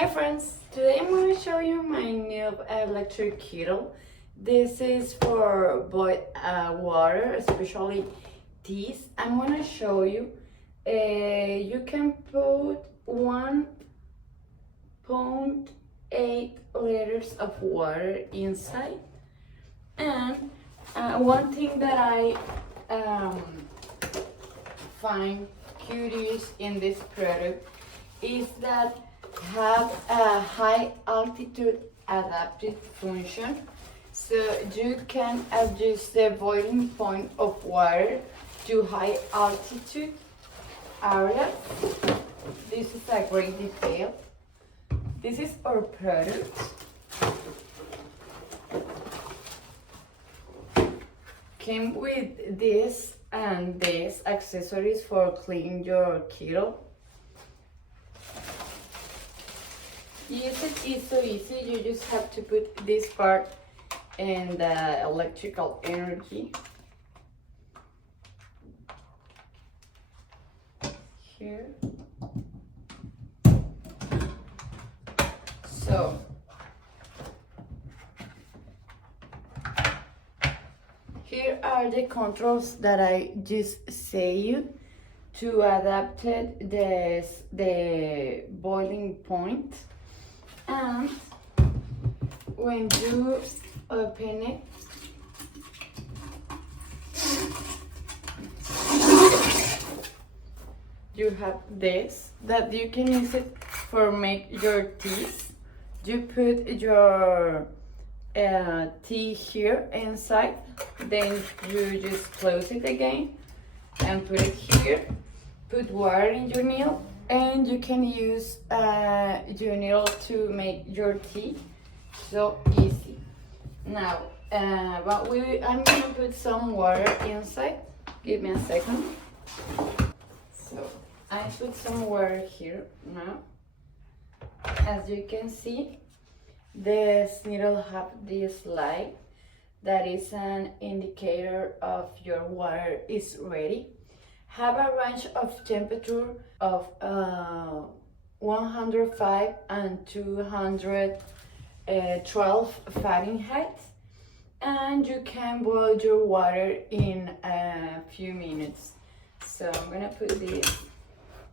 Hi friends, today I'm going to show you my new electric kettle. This is for boil water, especially teas. I'm going to show you, you can put 1.8 liters of water inside. And one thing that I find curious in this product is that have a high altitude adaptive function, so you can adjust the boiling point of water to high altitude areas. This is a great detail. This is our product. Came with this and this accessories for cleaning your kettle. Use it is so easy. You just have to put this part in the electrical energy here. So here are the controls that I just say you to adapt the boiling point. And when you open it, you have this that you can use it for make your teas. You put your tea here inside, then you just close it again and put it here. Put water in your needle, and you can use your needle to make your tea. So easy. Now, I'm gonna put some water inside. Give me a second. So I put some water here now. As you can see, this needle have this light that is an indicator of your water is ready. Have a range of temperature of 105 and 212 Fahrenheit, and you can boil your water in a few minutes. So I'm gonna put this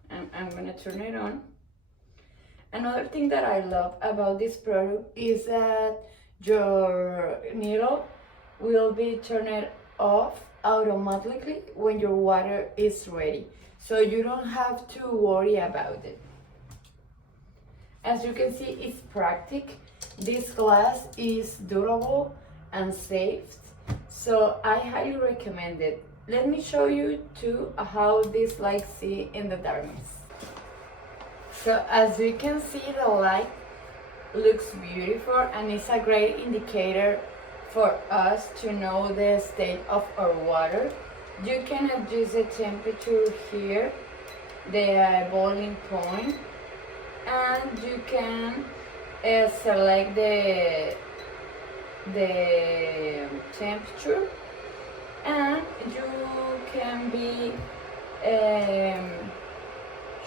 and I'm gonna turn it on. Another thing that I love about this product is that your needle will be turned off automatically when your water is ready, so you don't have to worry about it. As you can see, it's practical. This glass is durable and safe, so I highly recommend it. Let me show you too how this light see in the darkness. So as you can see, the light looks beautiful and it's a great indicator for us to know the state of our water. You can adjust the temperature here, the boiling point, and you can select the temperature, and you can be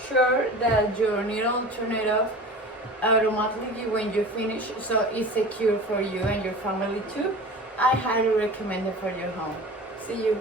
sure that your needle turn it off automatically when you finish, so it's secure for you and your family too. I highly recommend it for your home. See you.